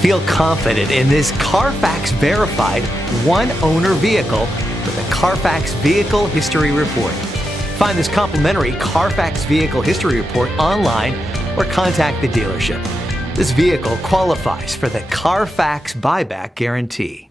Feel confident in this Carfax verified one-owner vehicle with a Carfax Vehicle History Report. Find this complimentary Carfax Vehicle History Report online or contact the dealership. This vehicle qualifies for the Carfax Buyback Guarantee.